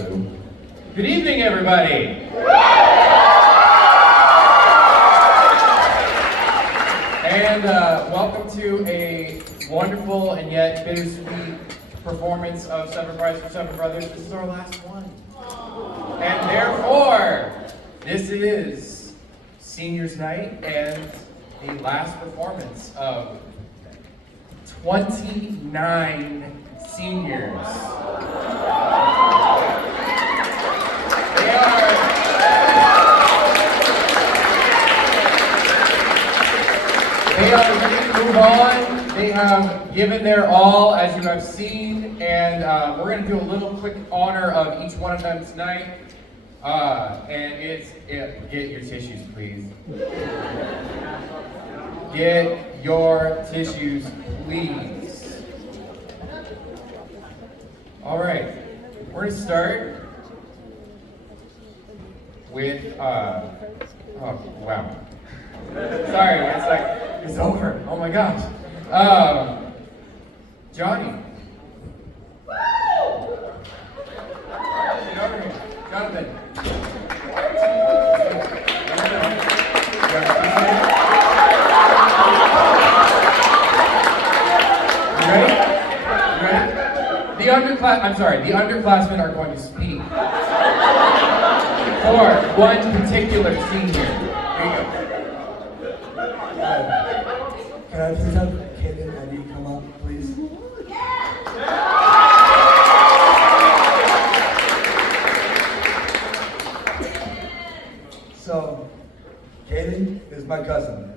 ado, good evening, everybody! And welcome to a wonderful and yet bittersweet performance of Seven Brides for Seven Brothers. This is our last one. And therefore, this is Seniors Night and a last performance of 29 seniors. They are ready to move on. They have given their all, as you have seen, and we're going to do a little quick honor of each one of them tonight. Get your tissues, please. Get your tissues, please. All right, we're going to start with, oh, wow. Sorry, it's like, it's over. Oh my gosh. Johnny. Get over here. Jonathan. You ready? The underclassmen are going to speak for one particular senior. Here you go. Can I please have Kaden and Eddie come up, please? So, Kaden is my cousin.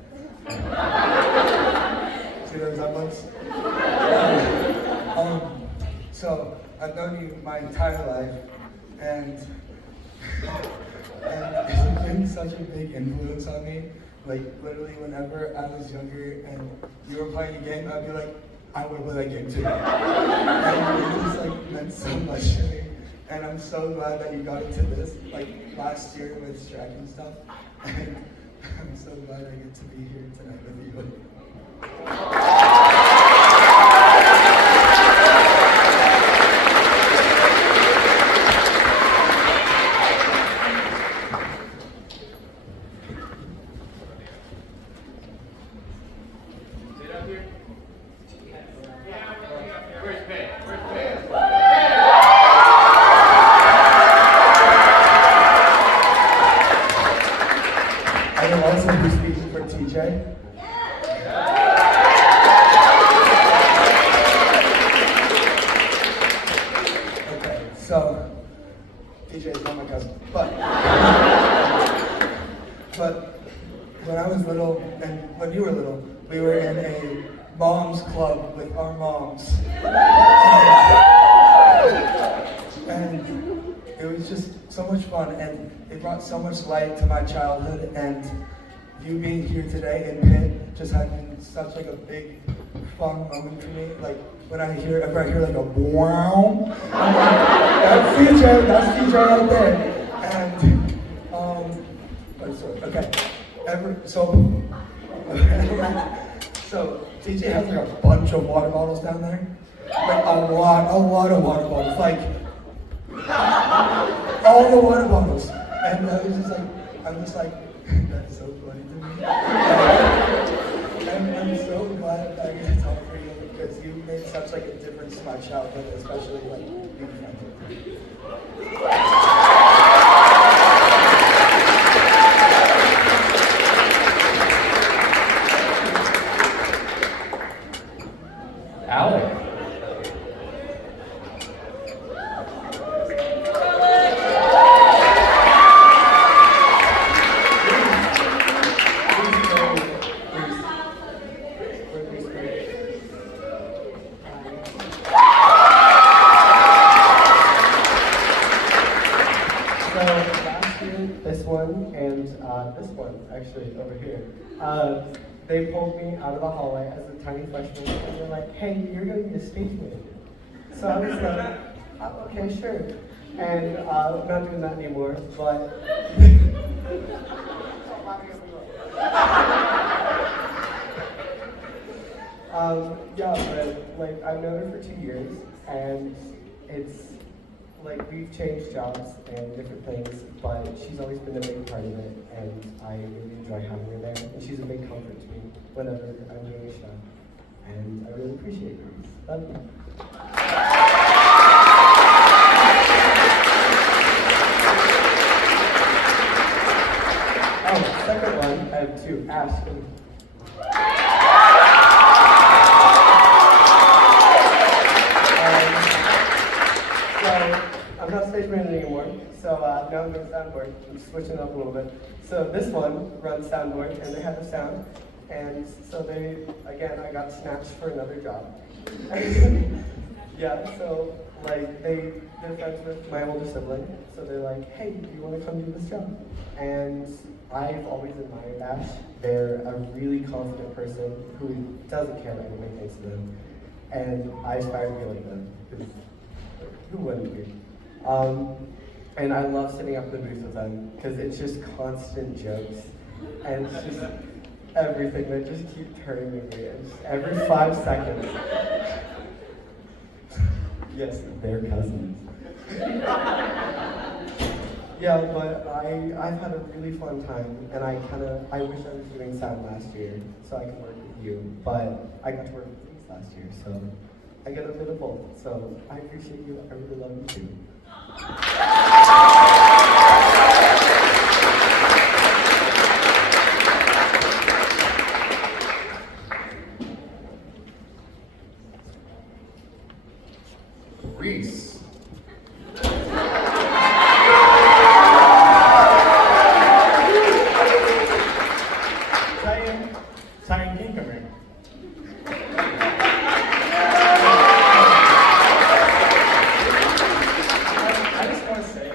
See the resemblance? So, I've known you my entire life, and it's been such a big influence on me. Like, literally, whenever I was younger and you were playing a game, I'd be like, I want to play that game too. And it just, like, meant so much to me. And I'm so glad that you got into this, like, last year with track and stuff. And I'm so glad I get to be here tonight with you. I will also be speaking for TJ. Okay, so TJ is not my cousin, but when I was little and when you were little, we were in a mom's club with our moms, and it was just so much fun, and it brought so much light to my childhood, and you being here today in Pitt just had been such like a big fun moment for me. Like whenever I hear like a wow, I'm like, that's DJ right there. And okay. So DJ has like a bunch of water bottles down there. Like a lot of water bottles. Like all the water bottles. And I'm just like, that's so funny to me. And I'm so glad that I get to talk for you because you made such like a difference to my childhood, especially like being friends with you. Alec. This one, actually, over here. They pulled me out of the hallway as a tiny freshman, and they're like, hey, you're going to be a speech major. So I was like, oh, okay, sure. And I'm not doing that anymore, but... yeah, but like I've known her for 2 years, and it's like we've changed jobs and different things, but she's always been a big part of it, and I really enjoy having her there. And she's a big comfort to me whenever I'm doing a show, and I really appreciate her. Love you. Oh, second one, I have two. Ash. So, I'm not stage manager anymore, so now I'm doing soundboard. I'm switching up a little bit. So this one runs soundboard, and they have the sound, and so they, again, I got snatched for another job. Yeah, so like they're friends with my older sibling, so they're like, hey, do you want to come do this job? And I've always admired Ash. They're a really confident person who doesn't care what anybody thinks of them, and I aspire to be like them. Because who wouldn't be? And I love sitting up in the booth with them because it's just constant jokes, and it's just everything. They just keep turning to me, and just every 5 seconds. Yes, they're cousins. Yeah, but I've had a really fun time, and I wish I was doing sound last year so I could work with you, but I got to work with these last year, so I get a bit of both. So I appreciate you. I really love you too. Reese. Titan King, come here. I just want to say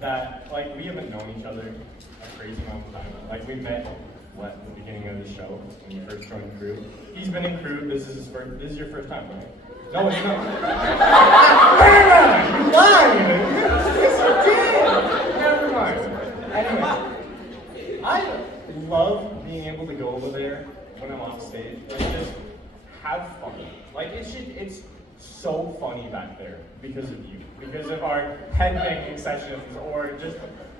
that, like, we haven't known each other a crazy amount of time. Like, we met, at the beginning of the show, when you first joined the crew. He's been in crew, this is your first time, right? No, it's not. You lied! Yes, you did! Never mind. Anyway, I love being able to go over there when I'm off stage, like just have fun. Like it's so funny back there because of you, because of our headbanging sessions or just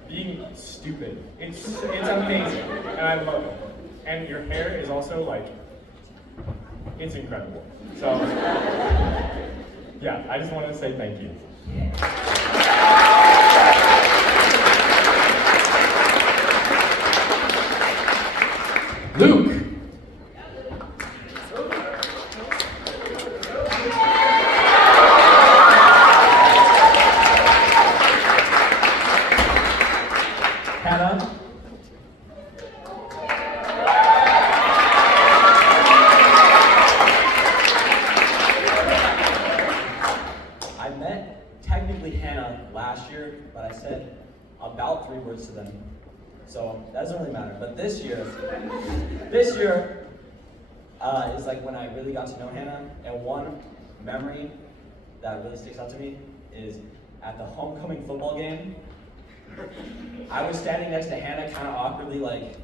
being stupid. It's amazing, and I love it. And your hair is also like, it's incredible. So yeah, I just wanted to say thank you. Luke. Hannah. I met technically Hannah last year, but I said about 3 words to them. So that doesn't really matter. But this year is like when I really got to know Hannah. And one memory that really sticks out to me is at the homecoming football game. I was standing next to Hannah kind of awkwardly, like,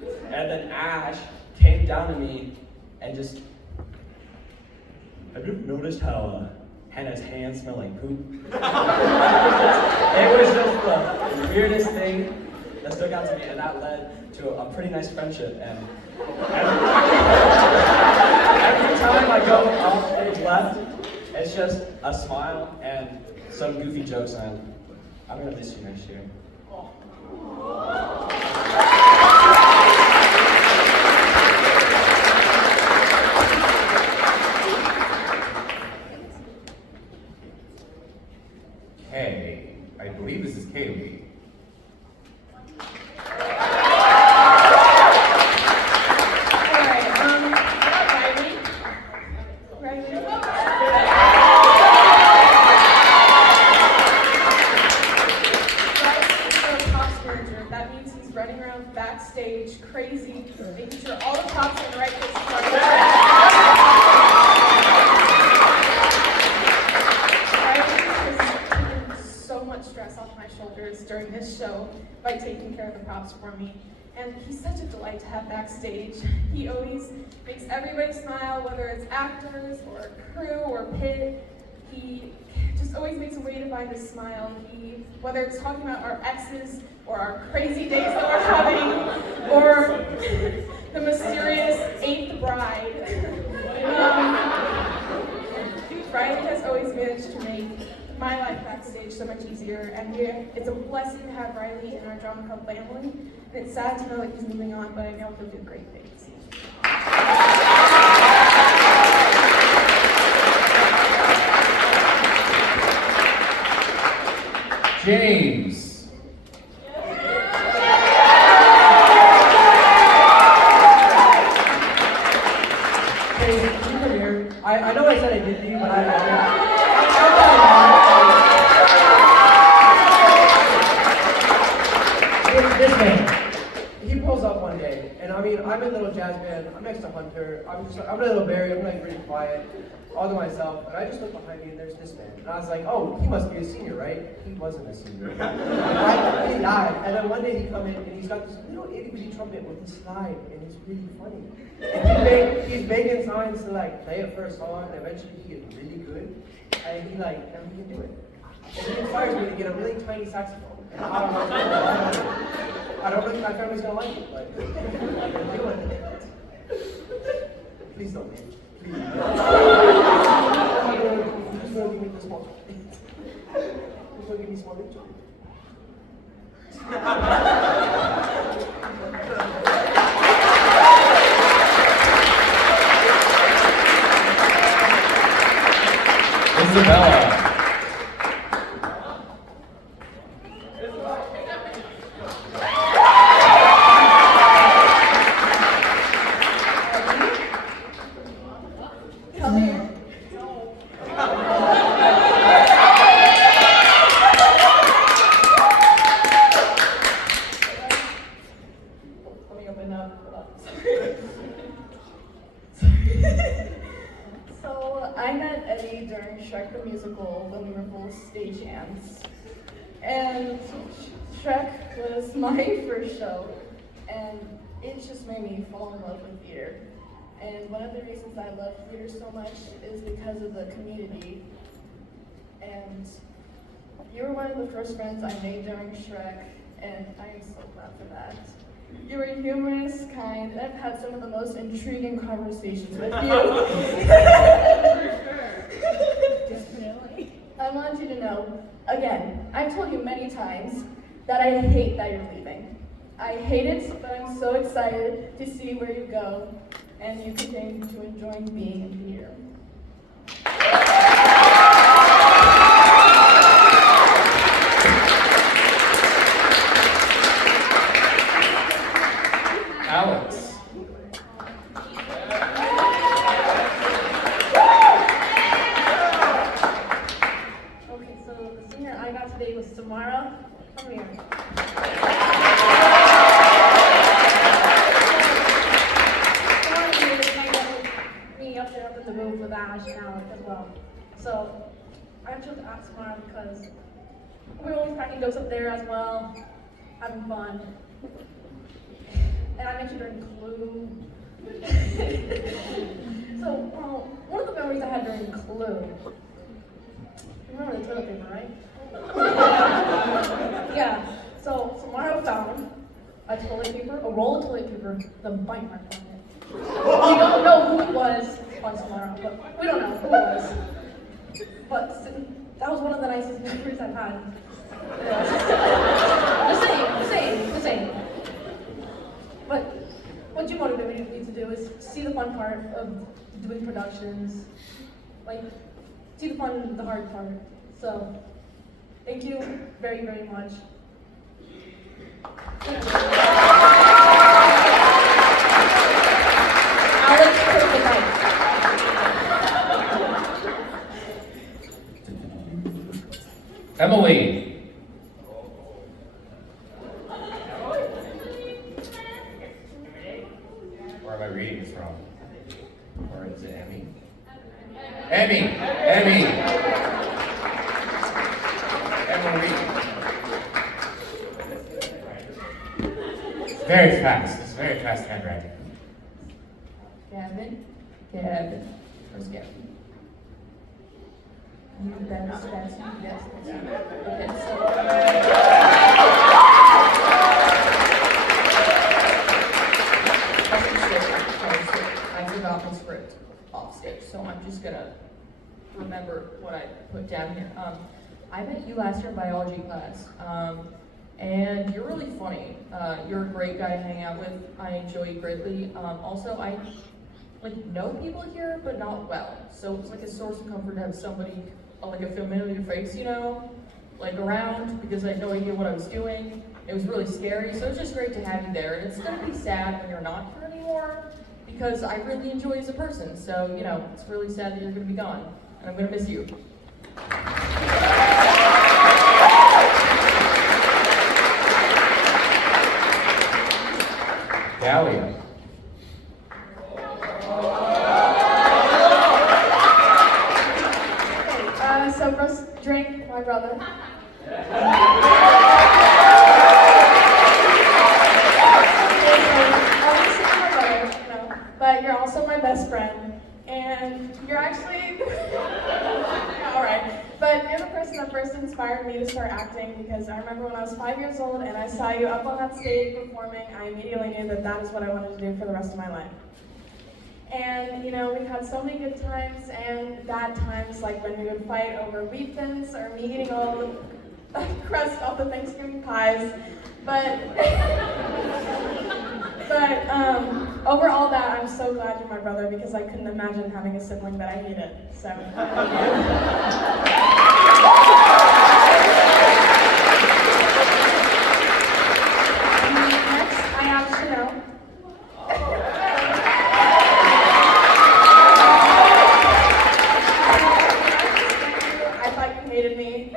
and then Ash came down to me and just, have you noticed how Hannah's hands smell like poop? It was just the weirdest thing that stuck out to me, and that led to a pretty nice friendship. And every time I go off stage left, it's just a smile and some goofy jokes, and I'm gonna miss you next year. Hey, I believe this is Kaylee. That means he's running around backstage crazy, making sure all the props are in the right places. Riley has taken so much stress off my shoulders during this show by taking care of the props for me. And he's such a delight to have backstage. He always makes everybody smile, whether it's actors or crew or pit. He just always makes a way to find a smile. Whether it's talking about our exes, or our crazy days that we're having, or the mysterious 8th bride. Riley has always managed to make my life backstage so much easier, and it's a blessing to have Riley in our drama club family. And it's sad to know that he's moving on, but I know he'll do great things. James. I know I said I did to you, but this man, he pulls up one day, and I mean, I'm in Little Jazz Band, I'm next to Hunter, I'm a little Barry, I'm like really quiet, all to myself, and I just look behind me and there's this man. And I was like, oh, he must be a senior, right? He wasn't a senior. He died. And then one day he come in and he's got this little itty-bitty trumpet with a slide, and it's really funny. And he's making signs to like play it for a song, and eventually he gets really good, and he can do it. And he inspires me to get a really tiny saxophone. And I don't know if my family's gonna like it, but I'm doing it. Please don't leave. Please. Just gonna give me this one. Just gonna give me small picture. Isabella. Come here. Let me open up. So I met Eddie during Shrek the Musical when we were both stagehands. And Shrek was my first show, and it just made me fall in love with theater. And one of the reasons I love theater so much is because of the community. And you were one of the first friends I made during Shrek, and I am so glad for that. You were humorous, kind, and I've had some of the most intriguing conversations with you. Definitely. I want you to know, again, I've told you many times that I hate that you're leaving. I hate it, but I'm so excited to see where you go, and you continue to enjoy being in theater. Alex. Okay, so the singer I got today was Samara. Come here. Me up there up in the room with Ash and Alex as well. So I chose to ask Samara because we're always cracking jokes up there as well, having fun. And I mentioned during Clue. So, one of the memories I had during Clue, you remember the toilet paper, right? Yeah, so Samara found a toilet paper, a roll of toilet paper, the bite mark on it. We don't know who it was on Samara, but we don't know who it was. But that was one of the nicest memories I've had. Just saying. But what you motivated me to do is see the fun part of doing productions, like see the hard part. So thank you very, very much. Alex, take the mic. Emily. Where am I reading this from? Or is it Emmy? Emmy! Emily. Very fast. It's very fast handwriting. Gavin. Where's Gavin? You best Okay, so. I forgot my script off stage, so I'm just gonna remember what I put down here. I met you last year in biology class, and you're really funny. You're a great guy to hang out with. I enjoy you greatly. Also, I know people here, but not well. So it's like a source of comfort to have somebody, like a familiar face, around, because I had no idea what I was doing. It was really scary, so it's just great to have you there. And it's gonna be sad when you're not here anymore, because I really enjoy you as a person. So, it's really sad that you're gonna be gone, and I'm gonna miss you. Dahlia. So first drink, my brother. Obviously my brother, but you're also my best friend, and you're actually, alright, but you're the person that first inspired me to start acting, because I remember when I was 5 years old and I saw you up on that stage performing, I immediately knew that that is what I wanted to do for the rest of my life. And, we've had so many good times and bad times, like when we would fight over wheat thins or me eating all the crust off the Thanksgiving pies. But over all that, I'm so glad you're my brother, because I couldn't imagine having a sibling that I hated. So. Next, I actually know. Hated me.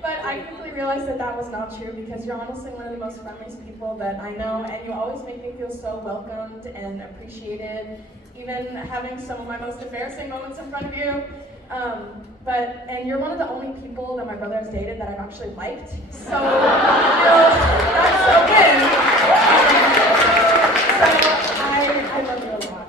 But I quickly realized that that was not true, because you're honestly one of the most friendliest people that I know, and you always make me feel so welcomed and appreciated, even having some of my most embarrassing moments in front of you. And you're one of the only people that my brother has dated that I've actually liked. So, that's a win. So I love you a lot.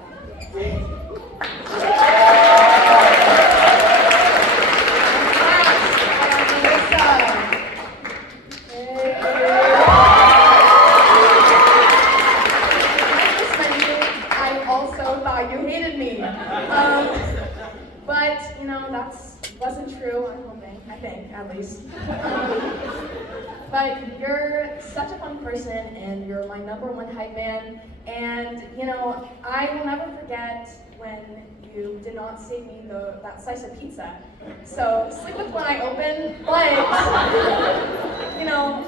That wasn't true, I think, at least. But you're such a fun person, and you're my #1 hype man. And, I will never forget when you did not save me that slice of pizza. So, sleep with one eye open, but,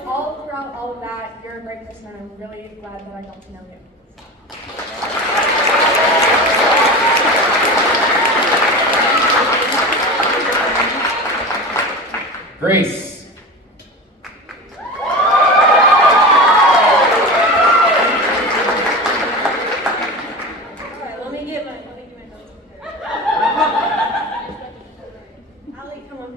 all throughout all of that, you're a great person, and I'm really glad that I got to know you. Grace. Alright, let me get my notes. Allie, come on.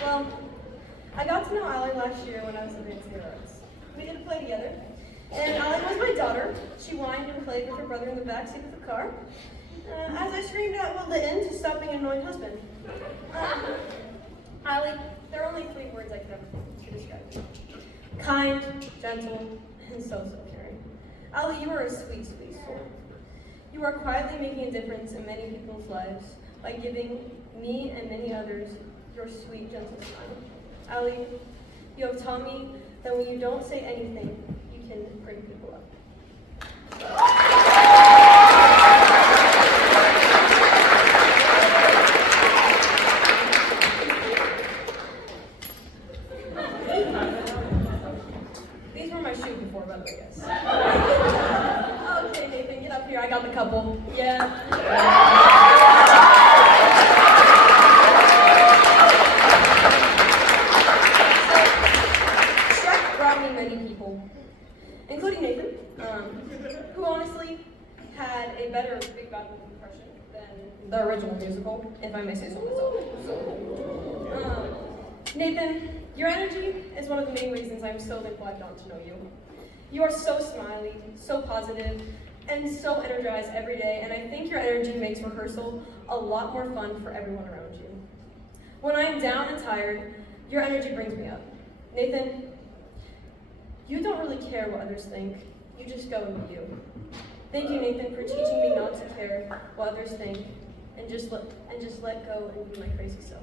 Well, I got to know Allie last year when I was living in Steelers. We did a play together. And Allie was my daughter. She whined and played with her brother in the backseat of the car, as I screamed out, "Will the end to stop being an annoying husband." Allie, there are only 3 words I could ever to describe you. Kind, gentle, and so caring. Allie, you are a sweet, sweet soul. You are quietly making a difference in many people's lives by giving me and many others your sweet, gentle smile. Allie, you have taught me that when you don't say anything, you can bring people up. These were my shoe before, by the way, guys. Okay, Nathan, get up here. I got the couple. Yeah. Including Nathan, who honestly had a better Big Bad Wolf impression than the original musical, if I may say so myself. Nathan, your energy is one of the main reasons I'm so thankful I've gotten to know you. You are so smiley, so positive, and so energized every day, and I think your energy makes rehearsal a lot more fun for everyone around you. When I am down and tired, your energy brings me up. Nathan, you don't really care what others think, you just go and be you. Thank you, Nathan, for teaching me not to care what others think, and just let go and be my crazy self.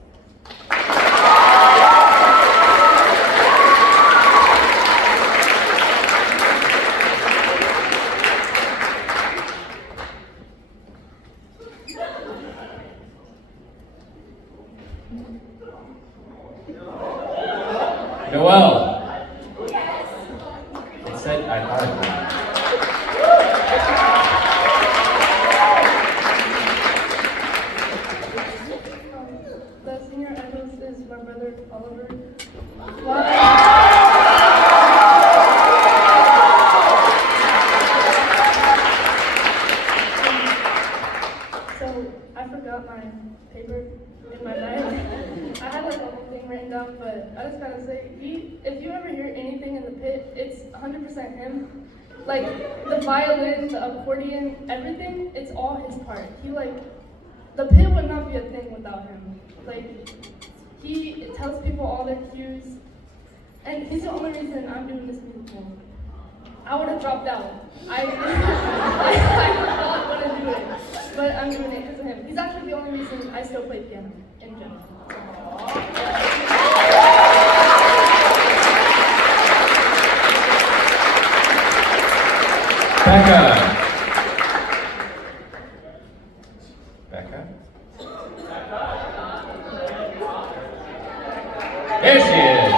Noelle. It said I thought it was. The senior idolist is my brother Oliver. So I forgot my paper in my bag. I had like a whole thing written down, but I just gotta say, if you ever hear anything in the pit, it's 100% him. Like the violin, the accordion, everything, it's all his part. The pit would not be a thing without him. Like, he tells people all their cues, and he's the only reason I'm doing this musical. I would have dropped out. I don't want to do it, but I'm doing it because of him. He's actually the only reason I still play piano in general. Becca. Becca? There she is.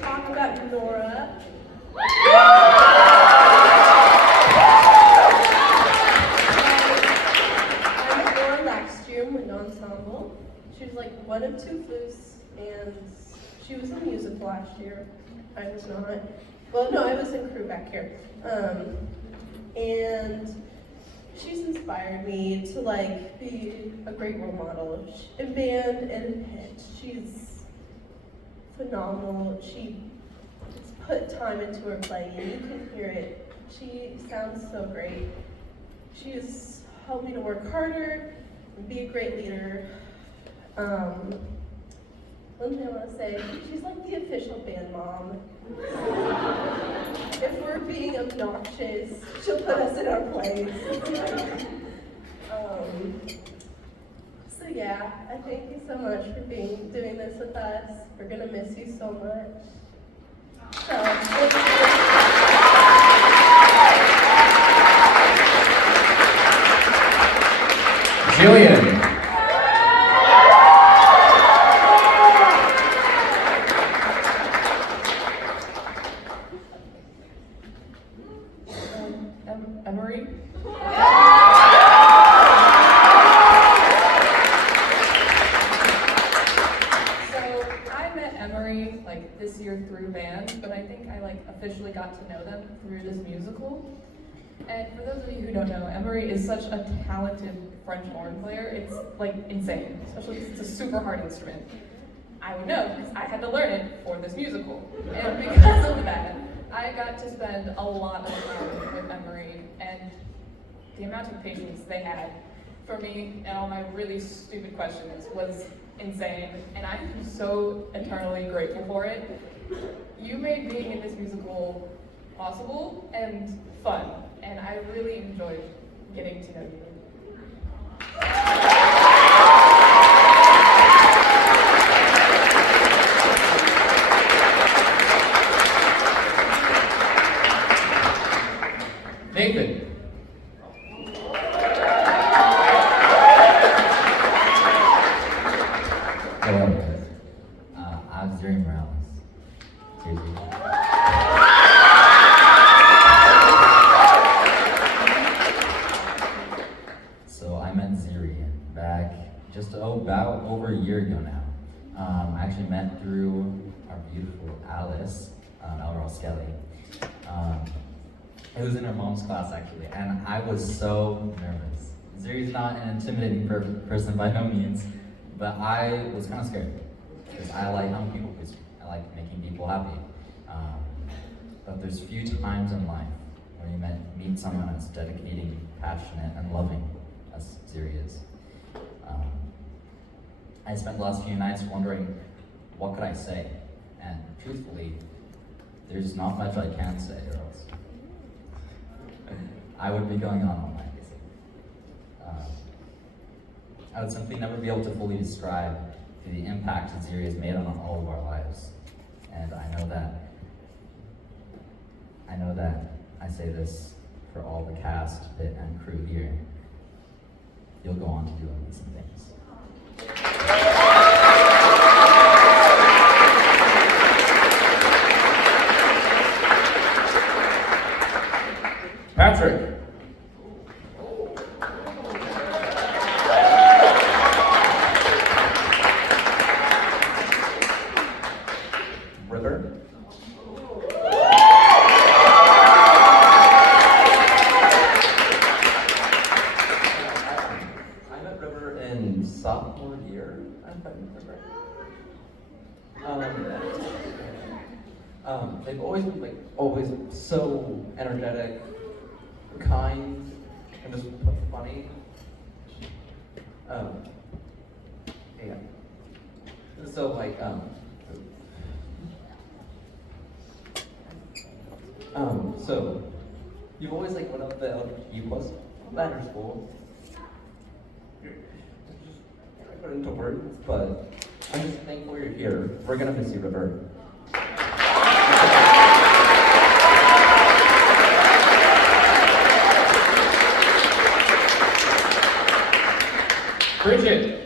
Talk about Nora. I'm Nora Lackstrom with Ensemble. She was like one of two flutes, and she was in music last year. I was not. Well, no, I was in crew back here. And she's inspired me to be a great role model in band and in pit. She's phenomenal. She put time into her playing, and you can hear it. She sounds so great. She's helped me to work harder and be a great leader. One thing I want to say, she's like the official band mom. If we're being obnoxious, she'll put us in our place. So yeah, I thank you so much for doing this with us. We're gonna miss you so much. So, thank you. Jillian. Emery. So I met Emery this year through band, but I think I officially got to know them through this musical. And for those of you who don't know, Emery is such a talented French horn player. It's insane, especially because it's a super hard instrument. I would know because I had to learn it for this musical. And because of that, I got to spend a lot of time with Emery, and the amount of patience they had for me and all my really stupid questions was insane, and I'm so eternally grateful for it. You made being in this musical possible and fun, and I really enjoyed getting to know you. Nathan. Hello, guys. I'm Zuri Morales. Seriously. So I met Zuri back just about over a year ago now. I actually met through our beautiful Alice, Elrose Skelly. It was in her mom's class actually, and I was so nervous. Zuri's not an intimidating person by no means, but I was kind of scared because I'm a people pleaser. I like making people happy. But there's few times in life where you meet someone that's dedicating, passionate, and loving, as Ziri is. I spent the last few nights wondering, what could I say? And truthfully, there's not much I can say, or else I would be going on all night. I would simply never be able to fully describe the impact that Ziri has made on all of our lives. And I know that I say this for all the cast, bit, and crew here. You'll go on to do amazing things. Patrick. River. I met River in sophomore year, if I remember. They've always been always so energetic, kind, and just funny. Yeah. So so you've always one of the LGBTQ plus banner school. I put it into words, but I'm just thankful you're here. We're gonna miss you, River. Bridget.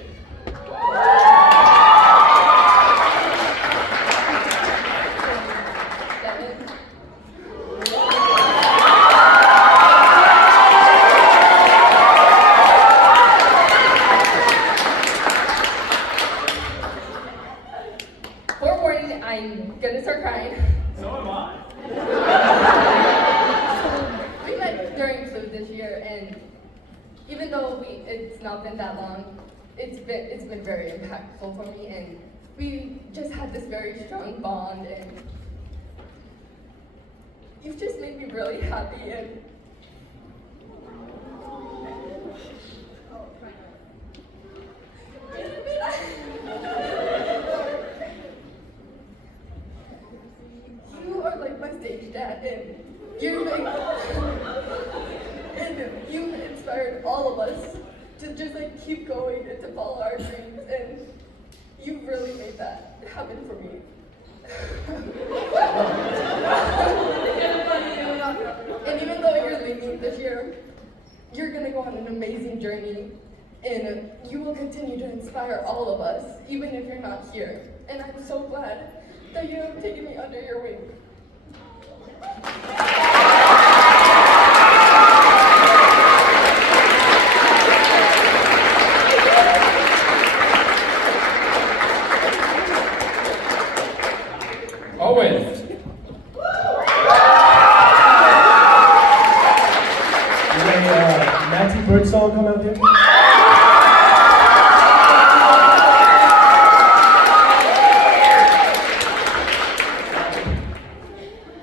Forewarning, I'm gonna start crying. So am I. We met during Clue this year, and even though it's not been that long, it's been very impactful for me, and we just had this very strong bond, and you've just made me really happy, and you are like my stage dad, and and you've inspired all of us to just keep going and to follow our dreams, and you really made that happen for me. And even though you're leaving this year, you're gonna go on an amazing journey, and you will continue to inspire all of us, even if you're not here. And I'm so glad that you have taken me under your wing. Owen. Nancy Birdsong come out here?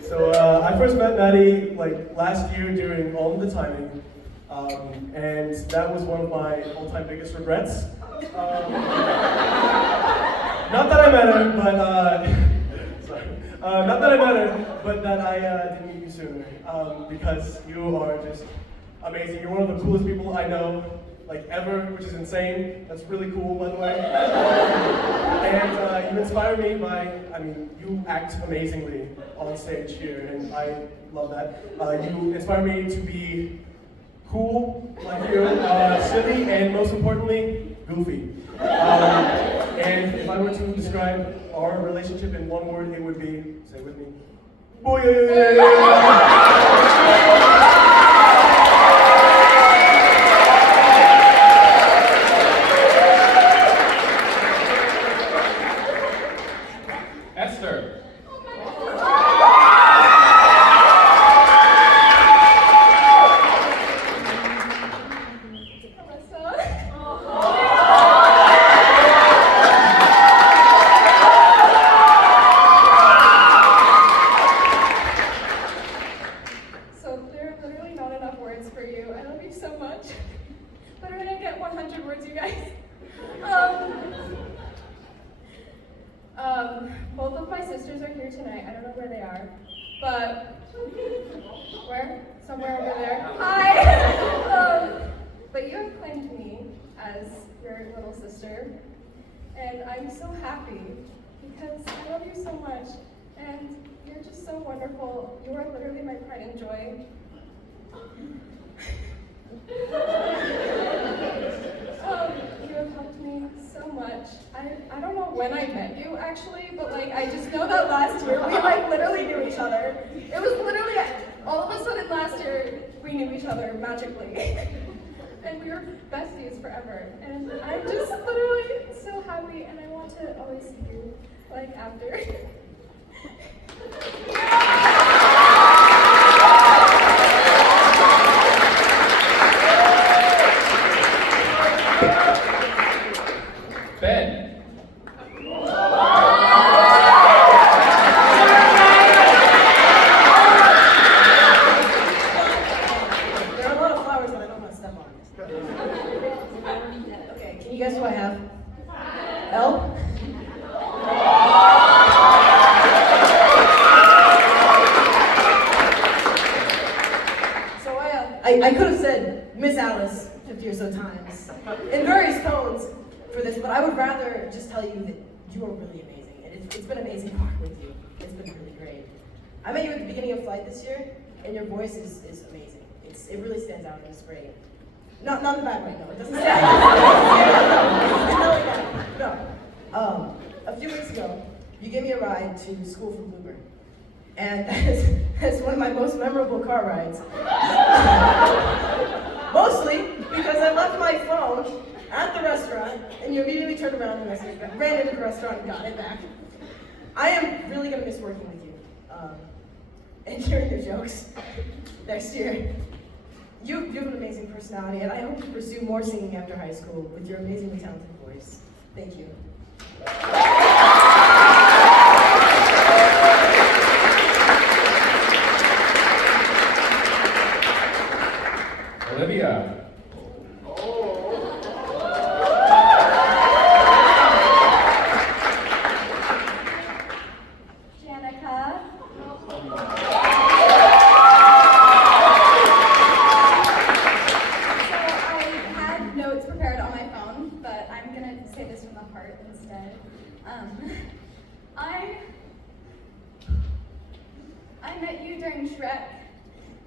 So I first met Maddie last year during All the Timing, and that was one of my all-time biggest regrets. Not that I met her, but sorry. Not that I met her, but that I didn't meet you sooner, because you are just amazing. You're one of the coolest people I know, ever, which is insane. That's really cool, by the way. And you inspire me you act amazingly on stage here, and I love that. You inspire me to be cool, like you, silly, and most importantly, goofy. And if I were to describe our relationship in one word, it would be, say it with me, Esther. sisters are here tonight. I don't know where they are, but where? Somewhere over there. Hi. But you have claimed me as your little sister, and I'm so happy because I love you so much, and you're just so wonderful. You are literally my pride and joy. You have helped me so much. I don't know when I met you actually, but like I just know that last year we like literally knew each other. It was literally all of a sudden last year we knew each other magically. And we were besties forever. And I'm just literally so happy and I want to always see you like after. Ben. There are a lot of flowers that I don't want to step on. Okay, can you guess who I have? Elle? So I could have said Miss Alice 50 or so times in various tones for this, but I would rather just tell you that you are really amazing, and it's been amazing talking with you. It's been really great. I met you at the beginning of flight this year, and your voice is amazing. It really stands out and it's great. Not in the bad way, no, it doesn't stand out. No. A few weeks ago, you gave me a ride to school from Bluebird. And as one of my most memorable car rides. Mostly because I left my phone at the restaurant, and you immediately turned around and I ran into the restaurant and got it back. I am really gonna miss working with you. And hearing your jokes next year. You have an amazing personality, and I hope to pursue more singing after high school with your amazingly talented voice. Thank you. Olivia. Janica. Notes prepared on my phone, but I'm gonna say this from the heart instead. I met you during Shrek,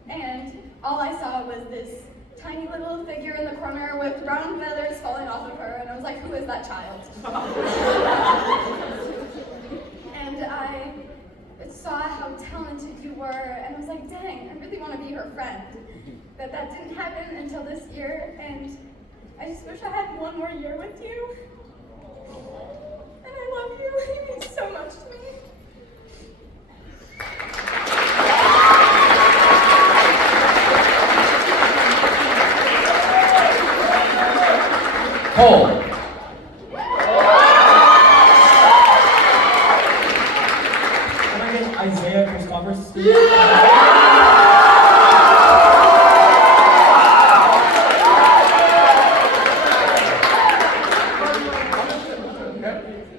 and all I saw was this tiny little figure in the corner with brown feathers falling off of her, and I was like, who is that child? And I saw how talented you were, and I was like, dang, I really want to be her friend. But that didn't happen until this year, and I just wish I had one more year with you. And I love you. You mean so much to me. Cole. Can I get Isaiah from Converse?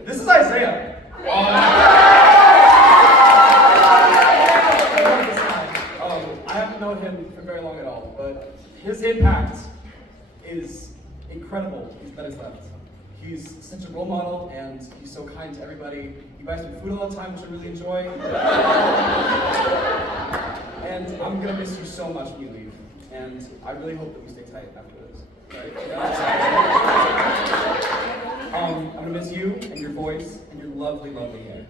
This is Isaiah. I haven't known him for very long at all, but his impact is incredible. He's met his left. He's such a role model, and he's so kind to everybody. He buys me food all the time, which I really enjoy. And I'm gonna miss you so much when you leave. And I really hope that we stay tight after this. Right? I'm gonna miss you and your voice and your lovely, lovely hair.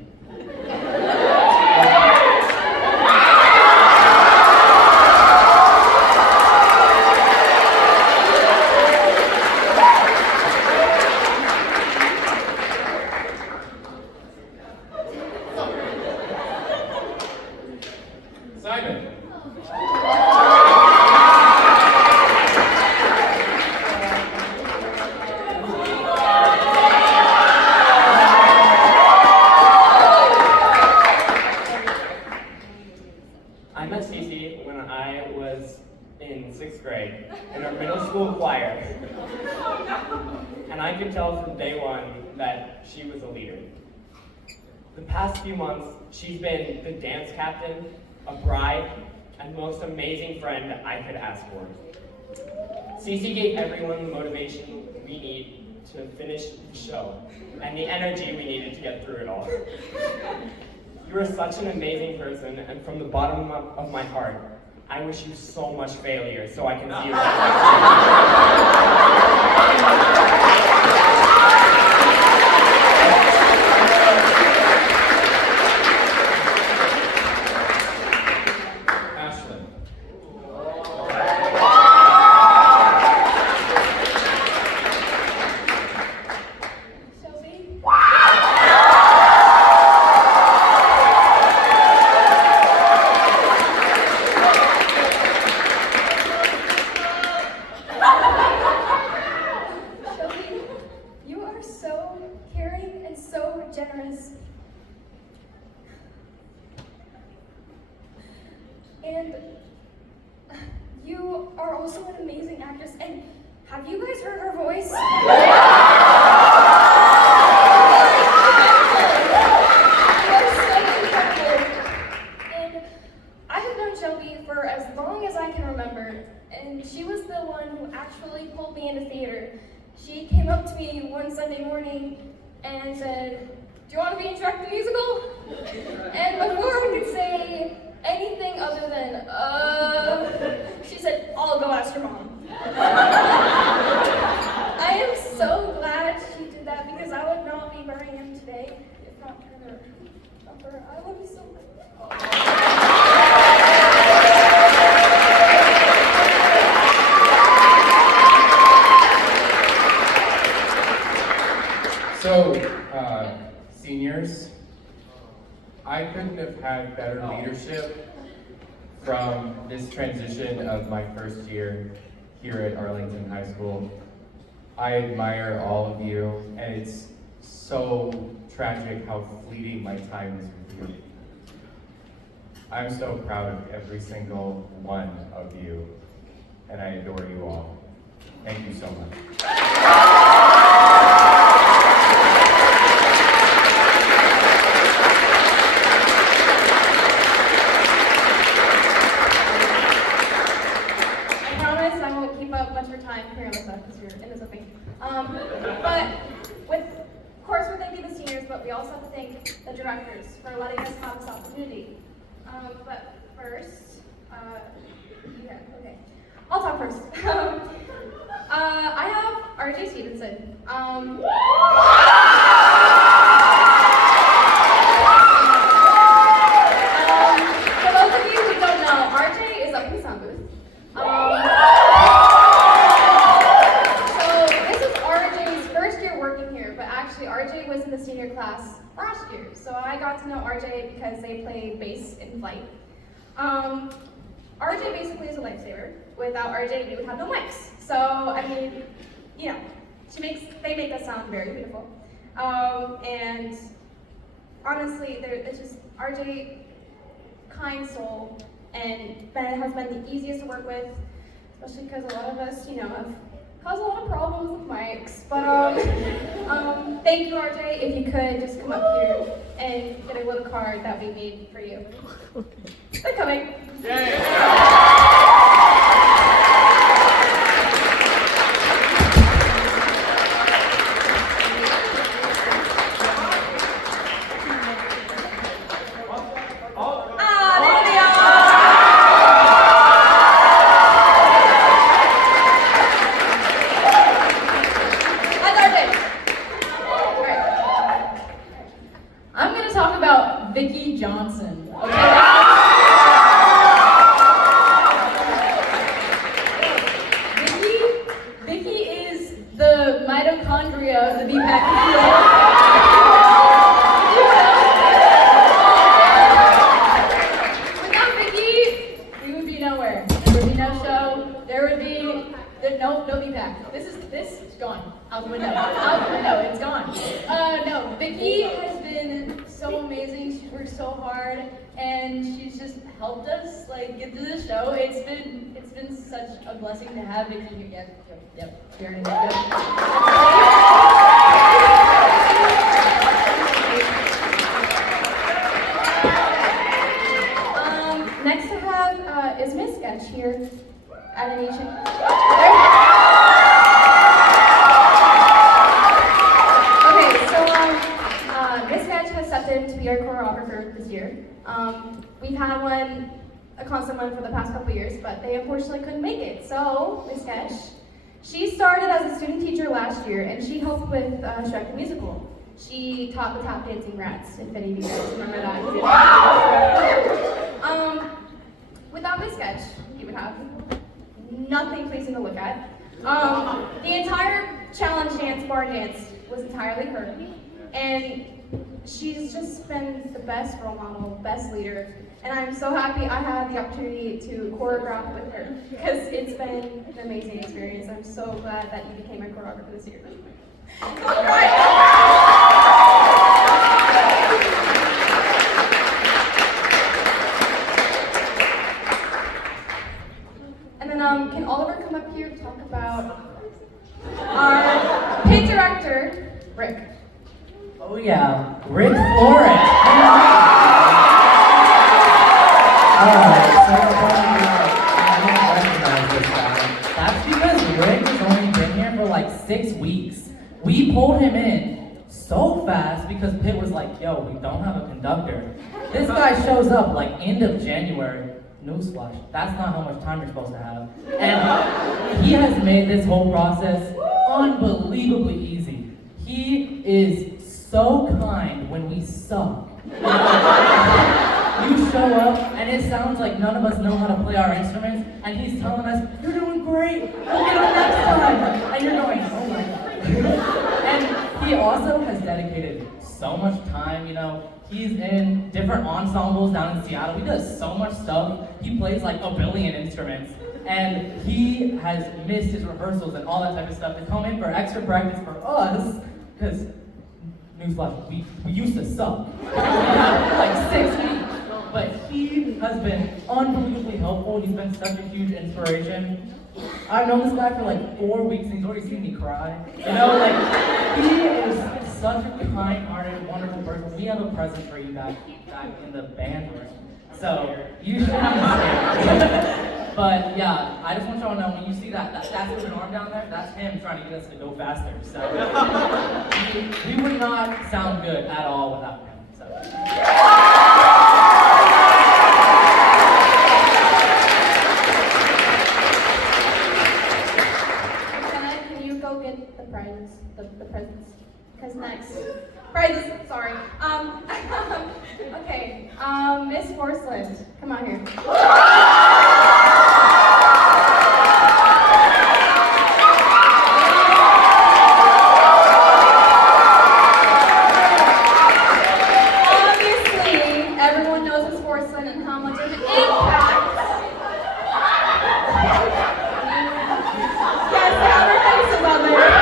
Simon. I met Cece when I was in 6th grade in our middle school choir. And I could tell from day one that she was a leader. The past few months, she's been the dance captain, a bride, and most amazing friend I could ask for. Cece gave everyone the motivation we need to finish the show, and the energy we needed to get through it all. You are such an amazing person, and from the bottom of my heart, I wish you so much failure so I can see you Ashlyn. Shelby? Shelby, you are so caring and so generous. And you are also an amazing actress. And have you guys heard her voice? You are so incredible. And I have known Shelby for as long as I can remember. And she was the one who actually pulled me into theater. She came up to me one Sunday morning and said, "Do you want to be in Shrek the Musical?" And before I could say anything other than, she said, "I'll go ask your mom." I am so glad she did that because I would not be where I am today if not for her. I love you so much. So, seniors, I couldn't have had better leadership from this transition of my first year here at Arlington High School. I admire all of you, and it's so tragic how fleeting my time is with you. I'm so proud of every single one of you, and I adore you all. Thank you so much. I promise I won't keep up much of your time here, Alyssa, because you're in this with me. But of course, we're thanking the seniors, but we also have to thank the directors for letting us have this opportunity. But first, yeah, okay. I'll talk first. I have RJ Stevenson. For those of you who don't know, RJ is up in the sound booth. So this is RJ's first year working here, but actually RJ was in the senior class last year. So I got to know RJ because they play bass in flight. RJ basically is a lifesaver. Without RJ, we would have no mics. So I mean, you know, they make us sound very beautiful. And honestly, it's just RJ, kind soul, and Ben has been the easiest to work with, especially because a lot of us, you know, have caused a lot of problems with mics. But thank you, RJ. If you could just come up here and get a little card that we made for you. They're coming. I'm going to talk about Vicki Johnson. Vicki is the mitochondria of the BPAC. Without Vicki, we would be nowhere. There would be no show. No BPAC. This is gone. Out the window. Out the window. It's gone. No, Vicki has been so amazing. She's worked so hard, and she's just helped us get through the show. It's been such a blessing to have Vicki here. Yep. Here in animation. Okay, so Miss Sketch has stepped in to be our choreographer this year. We've had a constant one for the past couple years, but they unfortunately couldn't make it. So Miss Sketch, she started as a student teacher last year, and she helped with Shrek the Musical. She taught the tap dancing rats, if any of you guys remember that. Without Miss Sketch, you would have nothing pleasing to look at. The entire challenge dance, bar dance, was entirely her. And she's just been the best role model, best leader. And I'm so happy I had the opportunity to choreograph with her, because it's been an amazing experience. I'm so glad that you became my choreographer this year. And then can Oliver come up here to talk about our paint director, Rick? Oh yeah, Rick Flores. Alright, so I don't recognize this guy. That's because Rick has only been here for like 6 weeks. We pulled him in so fast because Pitt was like, yo, we don't have a conductor. This guy shows up like end of January. Newsflash, that's not how much time you're supposed to have. And he has made this whole process unbelievably easy. He is so kind when we suck. You show up and it sounds like none of us know how to play our instruments, and he's telling us, you're doing great, we'll get on next time. And you're going, oh my God. And he also has dedicated so much time, you know. He's in different ensembles down in Seattle. He does so much stuff. He plays like a billion instruments. And he has missed his rehearsals and all that type of stuff to come in for extra practice for us, because, newsflash, we used to suck. Like 6 weeks. But he has been unbelievably helpful. He's been such a huge inspiration. I've known this guy for like 4 weeks and he's already seen me cry. You know, like, he is such a kind-hearted, wonderful person. We have a present for you back in the band room. So, you should be scared. But yeah, I just want y'all to know, when you see that's with an arm down there, that's him trying to get us to go faster. So, we would not sound good at all without him. So. The presents, because next, prizes, sorry. Okay, Miss Forceland, come on here. Obviously, everyone knows Miss Forceland and how much of an impact. Yes, they have her faces on there.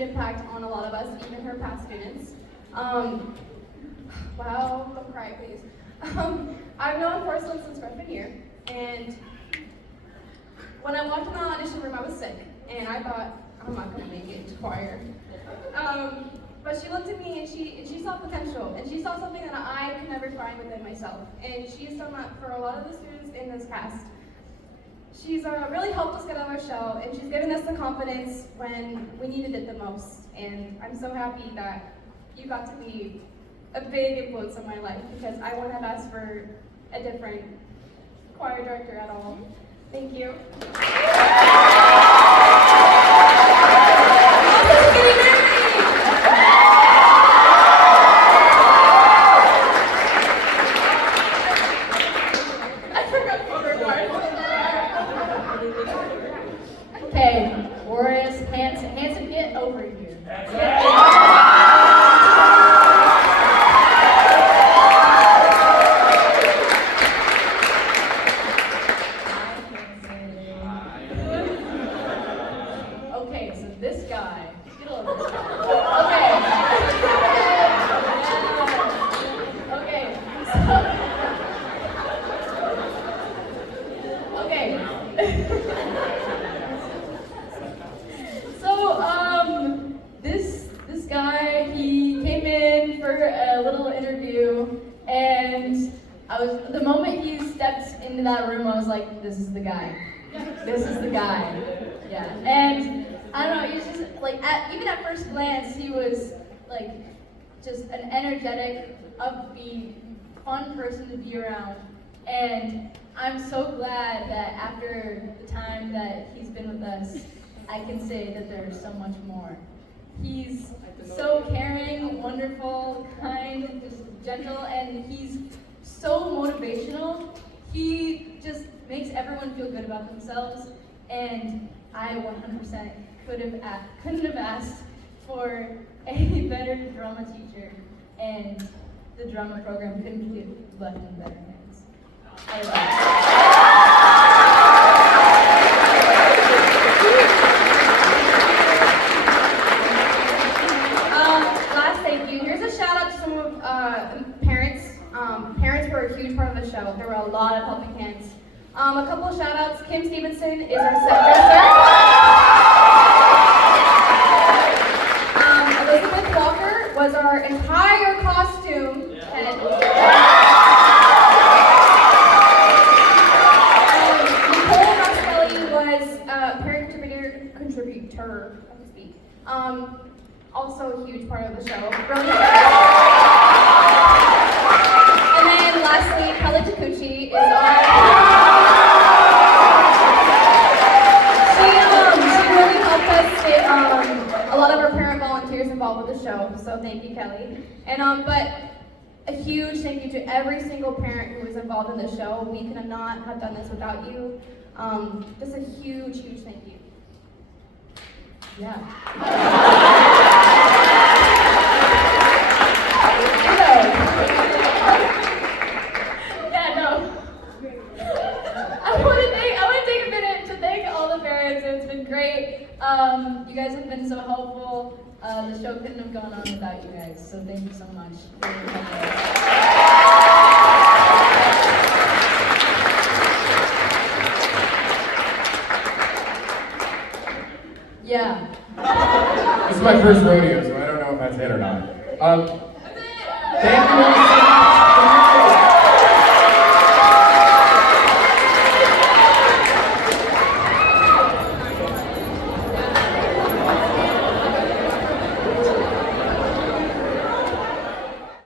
Impact on a lot of us, even her past students. Wow, don't cry, please. I've known Forceland since freshman year, and when I walked in the audition room, I was sick, and I thought, I'm not gonna make it into choir. But she looked at me and she saw potential, and she saw something that I could never find within myself, and she's done that for a lot of the students in this cast. She's really helped us get out of our shell, and she's given us the confidence when we needed it the most. And I'm so happy that you got to be a big influence in my life, because I wouldn't have asked for a different choir director at all. Thank you. Okay, Boris, Hanson, get over here. Okay, so this guy, get over this guy. Okay. So, this guy, he came in for a little interview, like, this is the guy. This is the guy. Yeah. And I don't know, he's just like, even at first glance, he was like just an energetic, upbeat, fun person to be around. And I'm so glad that after the time that he's been with us, I can say that there's so much more. He's so caring, wonderful, kind, just gentle, and he's so motivational. He just makes everyone feel good about themselves, and I 100% couldn't have asked for a better drama teacher, and the drama program couldn't be left in better hands. I love it. Last thank you. Here's a shout out to some of parents. Parents were a huge part of the show. There were a lot of helping hands. A couple of shout outs. Kim Stevenson is our set dresser. Elizabeth Walker was our entire costume head. Nicole Rosselli was parent contributor, I can speak. Also a huge part of the show. Brilliant. And then lastly, Kelly Takuchi is our she really helped us get a lot of our parent volunteers involved with the show, so thank you, Kelly. And but a huge thank you to every single parent who was involved in the show. We could not have done this without you. Just a huge, huge thank you. Yeah. Yeah, no. I want to take a minute to thank all the parents. It's been great. You guys have been so helpful. The show couldn't have gone on without you guys. So thank you so much for coming. Yeah. This is my first rodeo, so I don't know if that's it or not. Thank you all so much.